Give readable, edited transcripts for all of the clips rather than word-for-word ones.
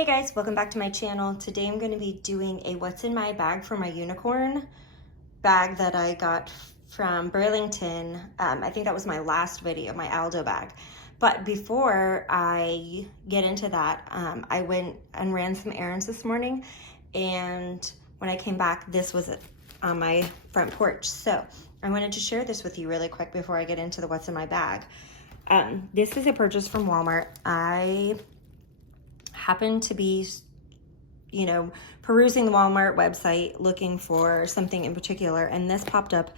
Hey guys, welcome back to my channel. Today I'm going to be doing a what's in my bag for my unicorn bag that I got from Burlington. I think that was my last video, my Aldo bag. But before I get into that, I went and ran some errands this morning, and when I came back, this was on my front porch. So I wanted to share this with you really quick before I get into the what's in my bag. This is a purchase from Walmart. I happened to be, perusing the Walmart website looking for something in particular, and this popped up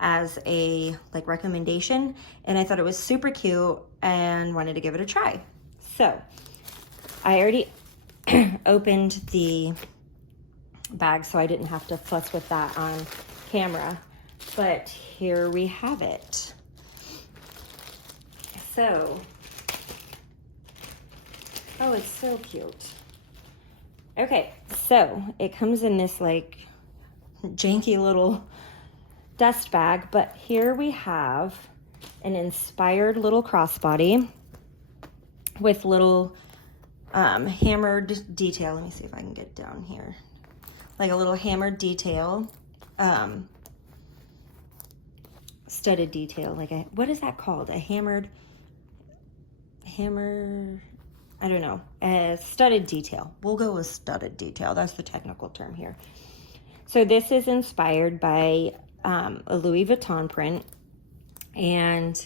as a recommendation, and I thought it was super cute and wanted to give it a try. So I already opened the bag, so I didn't have to fuss with that on camera, but here we have it. So, oh, it's so cute. Okay, so it comes in this janky little dust bag, but here we have an inspired little crossbody with little hammered detail. Let me see if I can get down here. Like a little hammered detail, studded detail, what is that called? A hammer, I don't know, a studded detail. We'll go with studded detail. That's the technical term here. So this is inspired by a Louis Vuitton print. And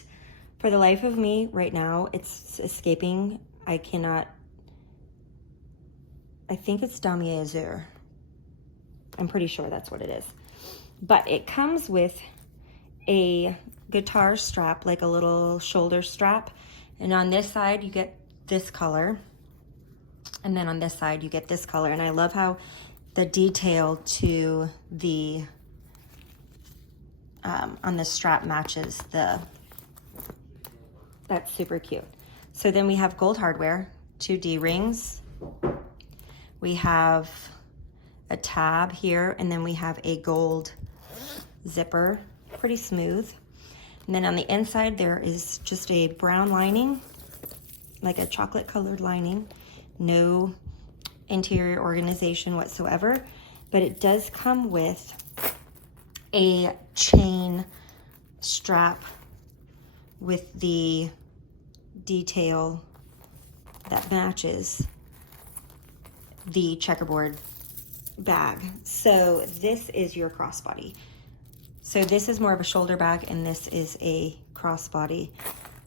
for the life of me right now, it's escaping. I think it's Damier Azur. I'm pretty sure that's what it is. But it comes with a guitar strap, like a little shoulder strap. And on this side, you get this color, and then on this side you get this color. And I love how the detail to the on the strap matches that's super cute. So then we have gold hardware, 2 D-rings, we have a tab here, and then we have a gold zipper, pretty smooth. And then on the inside there is just a brown lining, like a chocolate colored lining, no interior organization whatsoever, but it does come with a chain strap with the detail that matches the checkerboard bag. So this is your crossbody. So this is more of a shoulder bag, and this is a crossbody.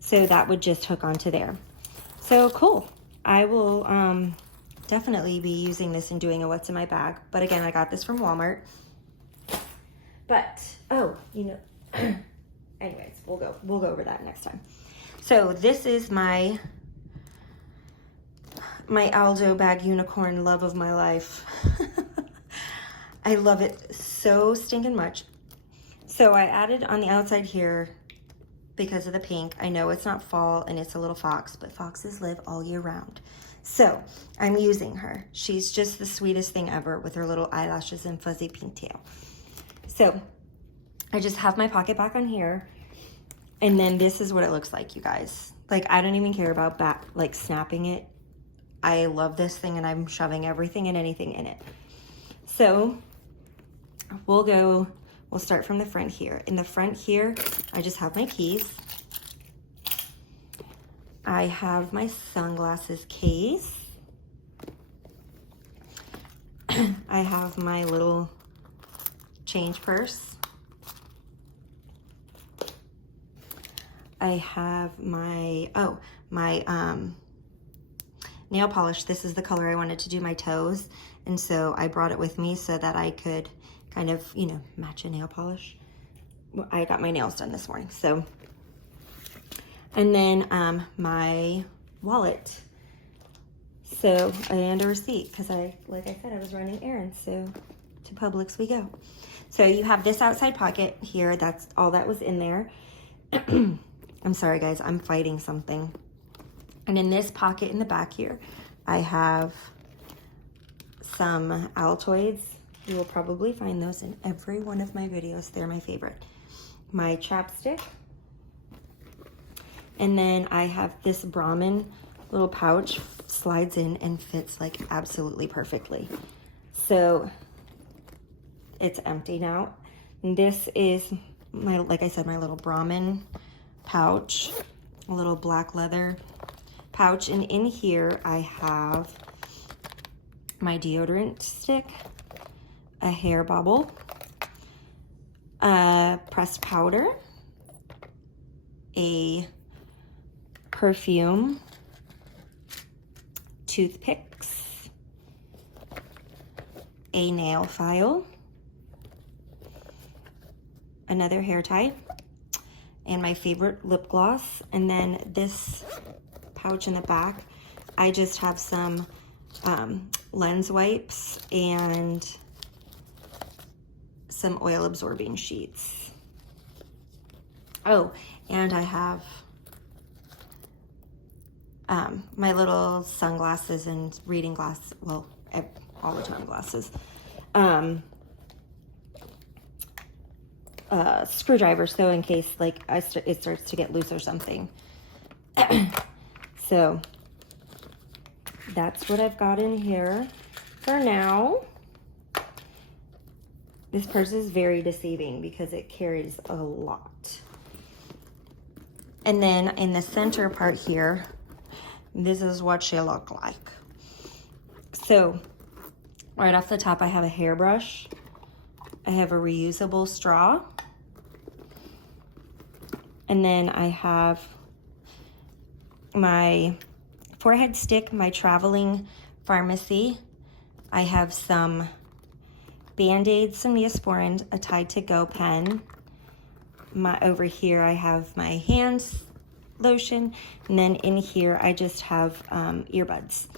So that would just hook onto there. So cool. I will definitely be using this and doing a what's in my bag. But again, I got this from Walmart. But, anyways, we'll go over that next time. So this is my Aldo bag unicorn, love of my life. I love it so stinking much. So I added on the outside here, because of the pink. I know it's not fall and it's a little fox, but foxes live all year round. So I'm using her. She's just the sweetest thing ever with her little eyelashes and fuzzy pink tail. So I just have my pocket back on here, and then this is what it looks like, you guys. I don't even care about snapping it. I love this thing, and I'm shoving everything and anything in it. So we'll start from the front here. In the front here, I just have my keys. I have my sunglasses case. I have my little change purse. I have my nail polish. This is the color I wanted to do my toes, and so I brought it with me so that I could kind of, match a nail polish. I got my nails done this morning, so. And then my wallet. So, and a receipt, because like I said, I was running errands, so to Publix we go. So you have this outside pocket here. That's all that was in there. I'm sorry, guys, I'm fighting something. And in this pocket in the back here, I have some Altoids. You will probably find those in every one of my videos. They're my favorite. My chapstick. And then I have this Brahmin little pouch slides in and fits like absolutely perfectly. So it's empty now. And this is my, like I said, my little Brahmin pouch, a little black leather pouch. And in here I have my deodorant stick, a hair bobble, a pressed powder, a perfume, toothpicks, a nail file, another hair tie, and my favorite lip gloss. And then this pouch in the back, I just have some lens wipes and some oil absorbing sheets. Oh, and I have my little sunglasses and reading glasses, well, all the time glasses. Screwdriver, so in case like it starts to get loose or something. So that's what I've got in here for now. This purse is very deceiving because it carries a lot. And then in the center part here, this is what she looked like. So right off the top, I have a hairbrush. I have a reusable straw. And then I have my forehead stick, my traveling pharmacy. I have some Band-Aids, some Neosporin, a Tide to Go pen. Over here I have my hands lotion, and then in here I just have earbuds.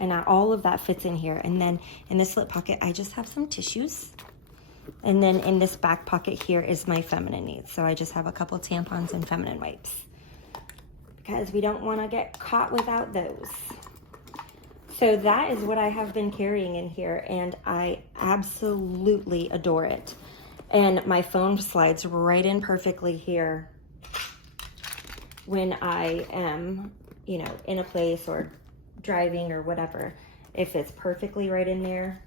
And all of that fits in here. And then in this slip pocket, I just have some tissues. And then in this back pocket here is my feminine needs. So I just have a couple tampons and feminine wipes, because we don't want to get caught without those. So that is what I have been carrying in here, and I absolutely adore it. And my phone slides right in perfectly here when I am, you know, in a place or driving or whatever. If it's perfectly right in there.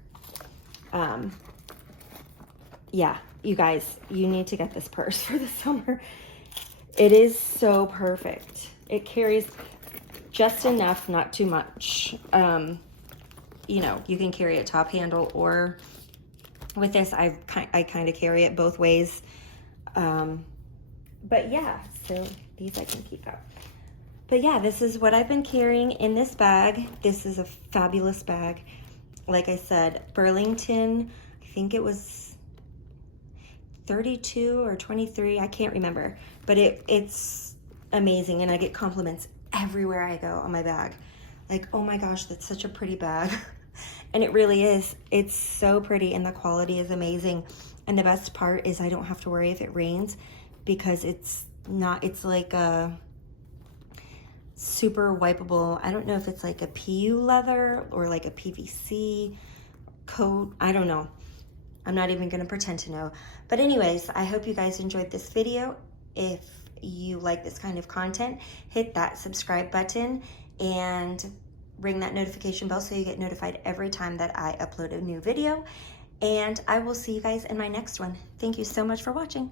Yeah, you guys, you need to get this purse for the summer. It is so perfect. It carries just enough, not too much. You know, you can carry a top handle, or with this, I kind of carry it both ways. But yeah, so these I can keep out. But yeah, this is what I've been carrying in this bag. This is a fabulous bag. Like I said, Burlington, I think it was 32 or 23, I can't remember. But it's amazing, and I get compliments everywhere I go on my bag. Like, oh my gosh, that's such a pretty bag. And it really is. It's so pretty, and the quality is amazing. And the best part is I don't have to worry if it rains, because it's like a super wipeable, I don't know if it's like a PU leather or like a PVC coat. I don't know. I'm not even gonna pretend to know. But anyways, I hope you guys enjoyed this video. If you like this kind of content, hit that subscribe button and ring that notification bell so you get notified every time that I upload a new video. And I will see you guys in my next one. Thank you so much for watching.